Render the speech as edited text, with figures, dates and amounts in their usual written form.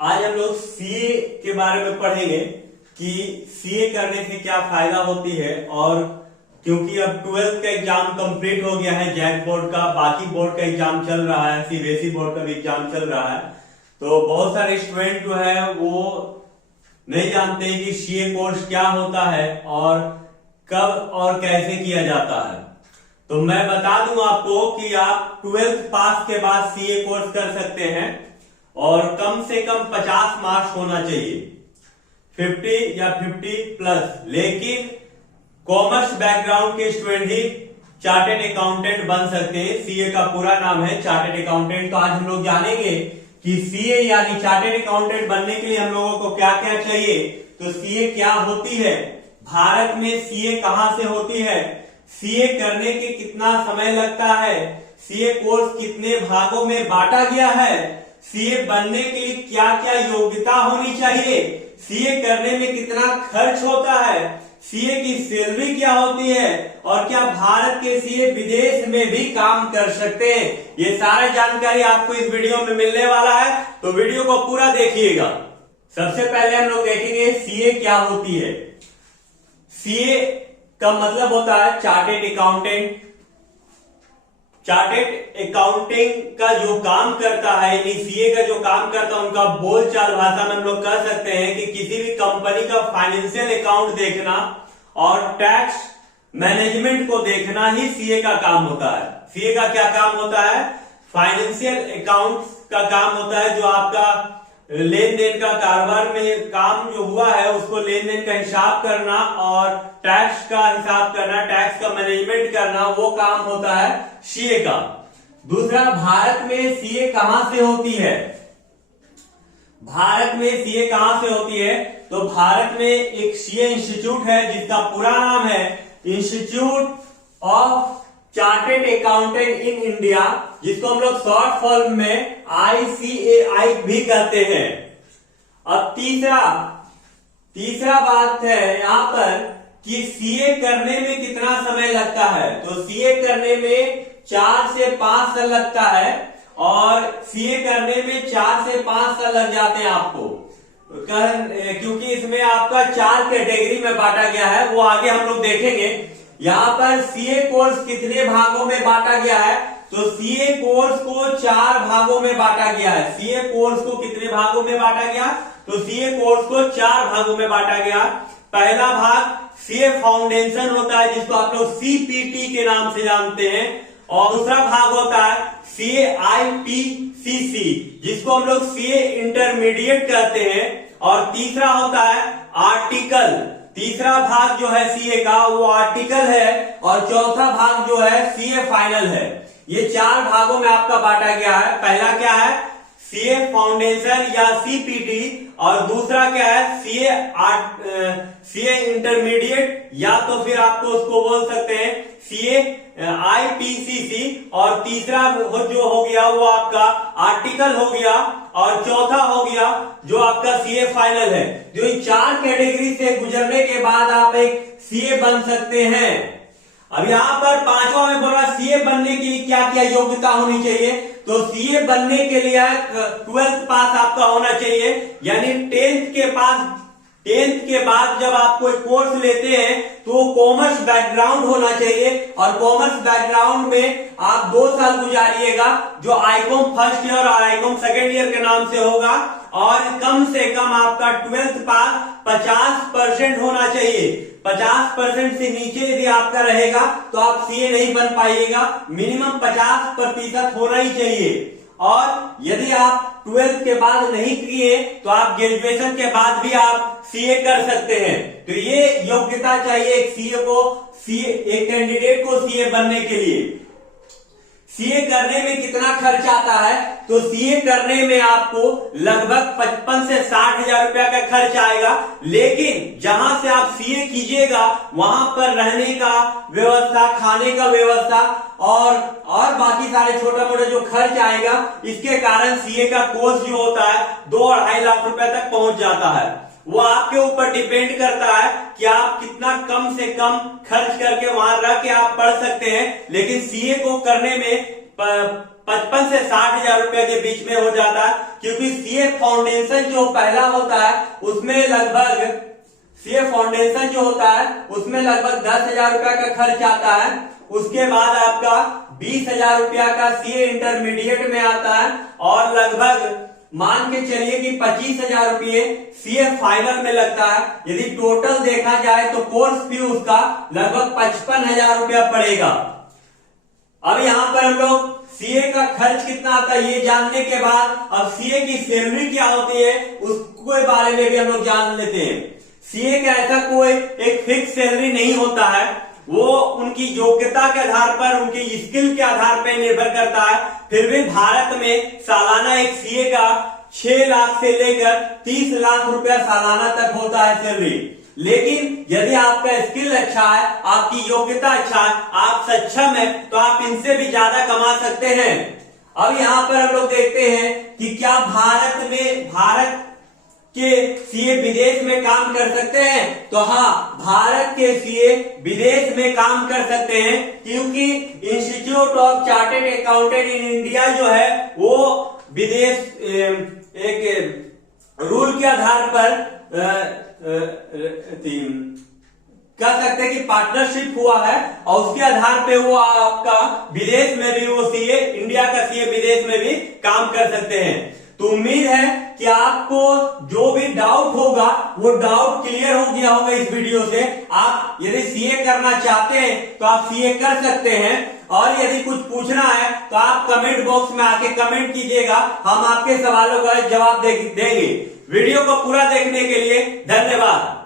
आज हम लोग सीए के बारे में पढ़ेंगे कि सीए करने से क्या फायदा होती है। और क्योंकि अब 12th का एग्जाम कंप्लीट हो गया है, जैक बोर्ड का, बाकी बोर्ड का एग्जाम चल रहा है, सीबीएसई बोर्ड का भी एग्जाम चल रहा है, तो बहुत सारे स्टूडेंट जो है वो नहीं जानते कि सीए कोर्स क्या होता है और कब और कैसे किया जाता है। तो मैं बता दूं आपको कि आप 12th पास के बाद सीए कोर्स कर सकते हैं और कम से कम 50 मार्क्स होना चाहिए, 50 या 50 प्लस। लेकिन कॉमर्स बैकग्राउंड के स्टूडेंट ही चार्टेड अकाउंटेंट बन सकते हैं। सीए का पूरा नाम है चार्टेड अकाउंटेंट। तो आज हम लोग जानेंगे कि सीए यानी चार्टेड अकाउंटेंट बनने के लिए हम लोगों को क्या क्या चाहिए। तो सीए क्या होती है, भारत में सीए कहां से होती है, सीए करने के कितना समय लगता है, सीए कोर्स कितने भागों में बांटा गया है, सीए बनने के लिए क्या क्या योग्यता होनी चाहिए, सीए करने में कितना खर्च होता है, सीए की सैलरी क्या होती है और क्या भारत के सीए विदेश में भी काम कर सकते हैं। ये सारा जानकारी आपको इस वीडियो में मिलने वाला है, तो वीडियो को पूरा देखिएगा। सबसे पहले हम लोग देखेंगे सीए क्या होती है। सीए का मतलब होता है चार्टेड अकाउंटेंट। चार्टेड अकाउंटिंग का जो काम करता है, यानी सीए का जो काम करता है, उनका बोलचाल भाषा में हम लोग कह सकते हैं कि किसी भी कंपनी का फाइनेंशियल अकाउंट देखना और टैक्स मैनेजमेंट को देखना ही सीए का काम होता है। सीए का क्या काम होता है, फाइनेंशियल अकाउंट का काम होता है, जो आपका लेन देन का कारोबार में काम जो हुआ है उसको लेन देन का हिसाब करना और टैक्स का हिसाब करना, टैक्स का मैनेजमेंट करना, वो काम होता है सीए का। दूसरा, भारत में सीए कहां से होती है। भारत में सीए कहां से होती है, तो भारत में एक सीए इंस्टीट्यूट है जिसका पूरा नाम है institute of chartered accountant in India, जिसको हम लोग शॉर्ट फॉर्म में ICAI भी कहते हैं। अब तीसरा बात है यहां पर कि सीए करने में कितना समय लगता है। तो सीए करने में 4 से 5 साल लगता है और सीए करने में 4 से 5 साल लग जाते हैं आपको, क्योंकि इसमें आपका 4 कैटेगरी में बांटा गया है, वो आगे हम लोग देखेंगे। यहाँ पर सीए कोर्स कितने भागों में बांटा गया है, तो सीए कोर्स को 4 भागों में बांटा गया है। सीए कोर्स को कितने भागों में बांटा गया, तो सीए कोर्स को 4 भागों में बांटा गया। पहला भाग सीए फाउंडेशन होता है, जिसको आप लोग सीपीटी के नाम से जानते हैं, और दूसरा भाग होता है सीए IPCC, जिसको हम लोग सीए इंटरमीडिएट कहते हैं, और तीसरा होता है आर्टिकल। तीसरा भाग जो है सीए का वो आर्टिकल है, और चौथा भाग जो है सीए फाइनल है। ये 4 भागों में आपका बांटा गया है। पहला क्या है, सीए फाउंडेशन या सीपीटी, और दूसरा क्या है सीए इंटरमीडिएट, या तो फिर आपको उसको बोल सकते हैं सीए IPCC, और तीसरा जो हो गया वो आपका आर्टिकल हो गया, और चौथा हो गया जो आपका सीए फाइनल है। जो इन 4 कैटेगरी से गुजरने के बाद आप एक सीए बन सकते हैं। अब यहाँ पर 5वां में बोला सीए बनने के लिए क्या क्या योग्यता होनी चाहिए। तो सीए बनने के लिए 12th पास आपका होना चाहिए, यानी 10th के बाद जब आप कोई कोर्स लेते हैं तो कॉमर्स बैकग्राउंड होना चाहिए, और कॉमर्स बैकग्राउंड में आप 2 साल गुजारिएगा, जो आईकॉम फर्स्ट ईयर और आईकॉम सेकेंड ईयर के नाम से होगा, और कम से कम आपका 12th पास 50% होना चाहिए। 50% से नीचे यदि आपका रहेगा तो आप सीए नहीं बन पाइएगा, मिनिमम 50% होना ही चाहिए। और यदि आप 12th के बाद नहीं किए तो आप ग्रेजुएशन के बाद भी आप सीए कर सकते हैं। तो ये योग्यता चाहिए एक सीए को, एक कैंडिडेट को सीए बनने के लिए। सीए करने में कितना खर्च आता है, तो सीए करने में आपको लगभग 55 से 60 हजार रुपया का खर्च आएगा। लेकिन जहां से आप सीए कीजिएगा वहां पर रहने का व्यवस्था, खाने का व्यवस्था और बाकी सारे छोटा मोटा जो खर्च आएगा, इसके कारण सीए का कोर्स जो होता है 2-2.5 लाख रुपए तक पहुंच जाता है। वो आपके ऊपर डिपेंड करता है कि आप कितना कम से कम खर्च करके वहां रह के आप पढ़ सकते हैं। लेकिन सीए को करने में 55 से 60,000 रुपए के बीच में हो जाता है, क्योंकि सीए फाउंडेशन जो पहला होता है उसमें लगभग सीए फाउंडेशन जो होता है उसमें लगभग 10,000 रुपया का खर्च आता है। उसके बाद आपका 20,000 रुपया का सीए इंटरमीडिएट में आता है, और लगभग मान के चलिए कि 25,000 रुपये सीए फाइनल में लगता है। यदि टोटल देखा जाए तो कोर्स फी उसका लगभग 55,000 रुपया पड़ेगा। अब यहाँ पर हम लोग सीए का खर्च कितना आता है ये जानने के बाद अब सीए की सैलरी क्या होती है उसके बारे में भी हम लोग जान लेते हैं। सीए का ऐसा कोई एक फिक्स सैलरी नहीं होता है, वो उनकी योग्यता के आधार पर, उनकी स्किल के आधार पर निर्भर करता है। फिर भी भारत में सालाना एक सीए का 6 लाख से लेकर 30 लाख रुपया सालाना तक होता है सैलरी। लेकिन यदि आपका स्किल अच्छा है, आपकी योग्यता अच्छा है, आप सक्षम है, तो आप इनसे भी ज्यादा कमा सकते हैं। अब यहाँ पर हम लोग देखते हैं कि क्या भारत के सीए विदेश में काम कर सकते हैं, तो हाँ, भारत के सीए विदेश में काम कर सकते हैं, क्योंकि institute of chartered accountant in India जो है वो विदेश एक रूल के आधार पर कह सकते हैं कि पार्टनरशिप हुआ है, और उसके आधार पे वो आपका विदेश में भी वो सीए, इंडिया का सीए विदेश में भी काम कर सकते हैं। तो उम्मीद है कि आपको जो भी डाउट होगा वो डाउट क्लियर हो गया होगा इस वीडियो से। आप यदि सीए करना चाहते हैं तो आप सीए कर सकते हैं, और यदि कुछ पूछना है तो आप कमेंट बॉक्स में आके कमेंट कीजिएगा, हम आपके सवालों का जवाब देंगे। वीडियो को पूरा देखने के लिए धन्यवाद।